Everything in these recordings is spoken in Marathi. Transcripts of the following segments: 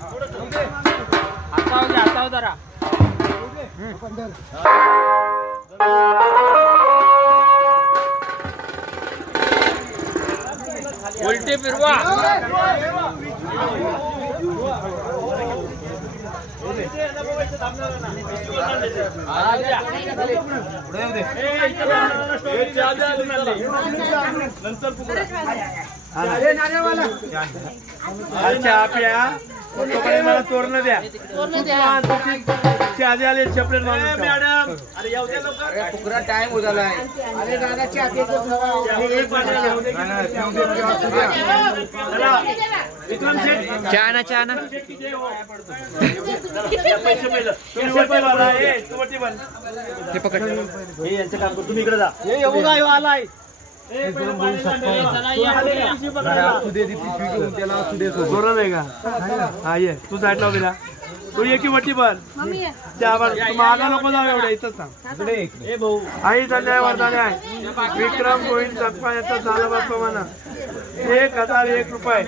आता जरा उलटे फिरवा मला तोरण द्या आधी आले चपलेट मॅडम. फुकरा टाइम हो झालाय. अरे दादा चहा हे पकड. हे यांचं काम करतो. तुम्ही इकडे जा. हे येऊ काय आलाय. हा ये तू साईड लाव गेला. तू ये की वटी पण मागा नको जाऊ एवढ्या इथंच सांग. आई झाले वरदाने आहे. विक्रम गोविंद सत्पा याचा झाला बाप्पा म्हणा 1001 रुपये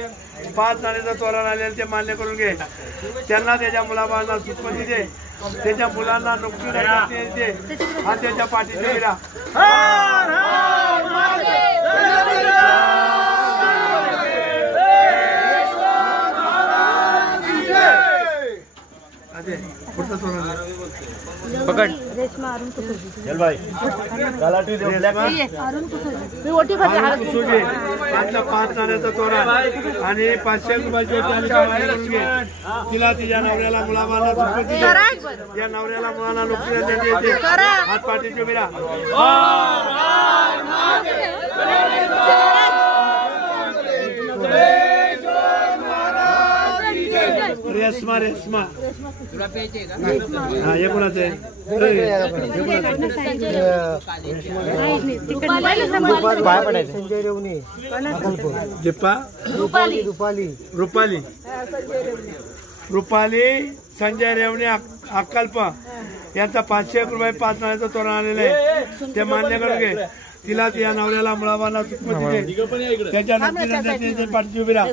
5 नाण्याचा तोरण आलेले ते मान्य करून घे. त्यांना त्याच्या मुलाबाळांना सुखपती दे. त्याच्या मुलांना नोकरी दे. हा त्याच्या पाठीचे गिरा. पकड. चल भाई गालाटी दे. आता 5 नाण्याचा तोरण आणि 500 रुपयाची तिला तिच्या नवऱ्याला मुलाबाळांना सुखपती दे. या नवऱ्याला मुलांना नोकरी देते. हात पाठीचे गिरा. रेशमा रेशमा हा हे कोणाचं आहे. रुपाली संजय रेवणे अक्कल्प यांचा 500 रुपये 5 नाण्याचं तोरण आलेलं आहे. ते मान्य करून घे. तिला तिच्या नवऱ्याला मुलाबाळांना सुखपती दे. त्याच्या नोकरी पाठीची उभी राहा.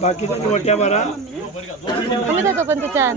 बाकी मोठ्या बरा पण त्याच्या